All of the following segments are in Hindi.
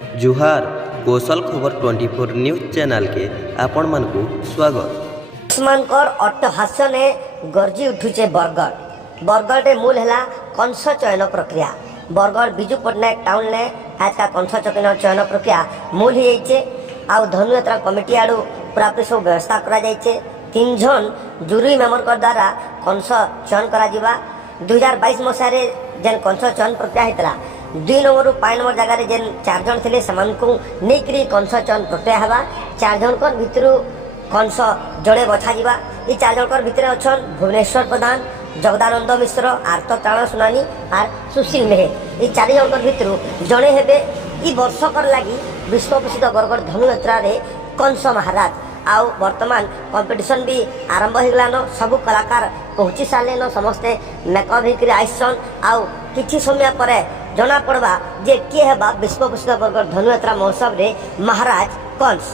जुहार कौशल खबर 24 न्यूज चैनल के आपण मानकु स्वागत। अट्टहास्य ने गर्जी उठुचे बरगढ़ मूल है कंस चयन प्रक्रिया। बरगढ़ विजु पट्टनायक टाउन ने आज का कंस चयन प्रक्रिया मूल हो जाइए। आउ धनुयात्रा कमिटी आड़ू पूरापूरी सब व्यवस्था करा 3 जन जूरी मेम्बर द्वारा कंस चयन करा 2022 मसीह जेन कंस चयन प्रक्रिया होता 2 नंबर 5 नंबर जगह जेन 4 जन थे नहीं कंस चयन प्रक्रिया हवा 4 जन भितर कंस जड़े बछा जा। ये 4 जन भितर अच्छा भुवनेश्वर प्रधान, जगदानंद मिश्र, आर्तत्राण सुनानी और सुशील मेहर। ये 4 जन भितर जड़े हे वर्षकर लगी विश्व प्रसिद्ध बरगढ़ धनुयात्रा कंस महाराज। आउ वर्तमान कंपटीशन भी आरंभ हो गलान। सब कलाकार पहुँची सारे समस्ते मेकअप होकर आइसन। आउ किछि समय पर जना पड़वा जे किए हेबा विश्व प्रसिद्ध बरगढ़ धनुयात्रा महोत्सव रे महाराज कंस।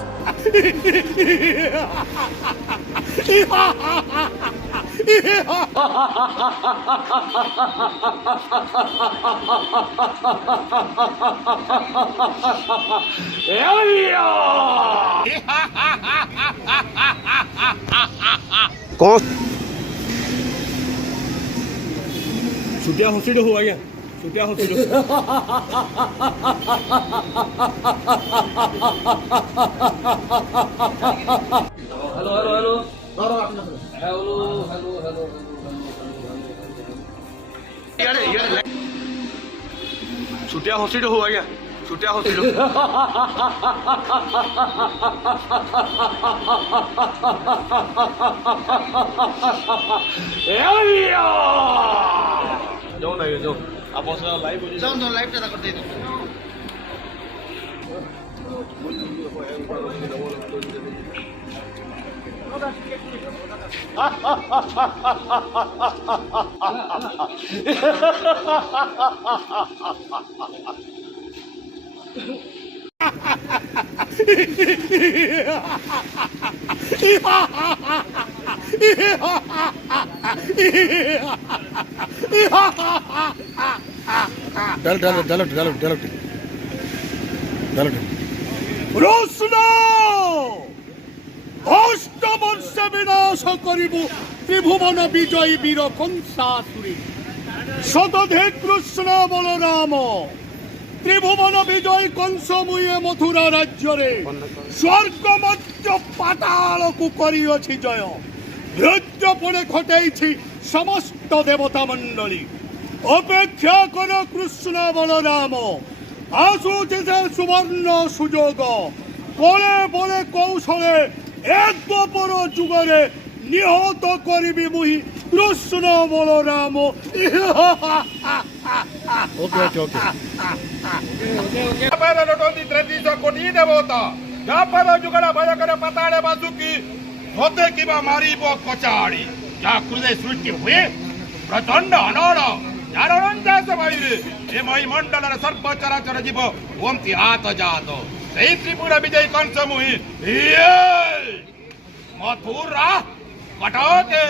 कौन छुट्टिया हॉस्पिटल हुआ क्या? छुट्टिया hospital hello hello hello hello hello hello छुट्टिया हॉस्पिटल हुआ क्या? छुट्टिया हॉस्पिटल जाओ ना जाओ आप लाइव हो जाओ लाइव ज़्यादा करते हैं। अष्टवर्ष विनाश करिबु त्रिभुवन विजयी वीर कंसासुरी सतधे कृष्ण बलराम त्रिभुवन विजयी कंस मुए मथुरा राज्य रे स्वर्ग मध्य पाताल को करिअछि जय। धैर्यपणे खटाई समस्त देवता मंडली अपेक्षा कर कृष्ण बलराम आसुछि से सुवर्ण सुजोग कले बले कौशले एक पर जुगरे निहत करी मुहि कृष्ण बलराम। कोटी देवता जुगड़ा भयकर पताड़े बासुकी होते कि मारी कचाड़ी या हृदय सृष्टि हुए प्रचंड अनड़ यार ए मई मंडल सर्व चराचर जीव ओमती हाथ जात त्रिपुर विजय कंस मुहि मथुरा कटके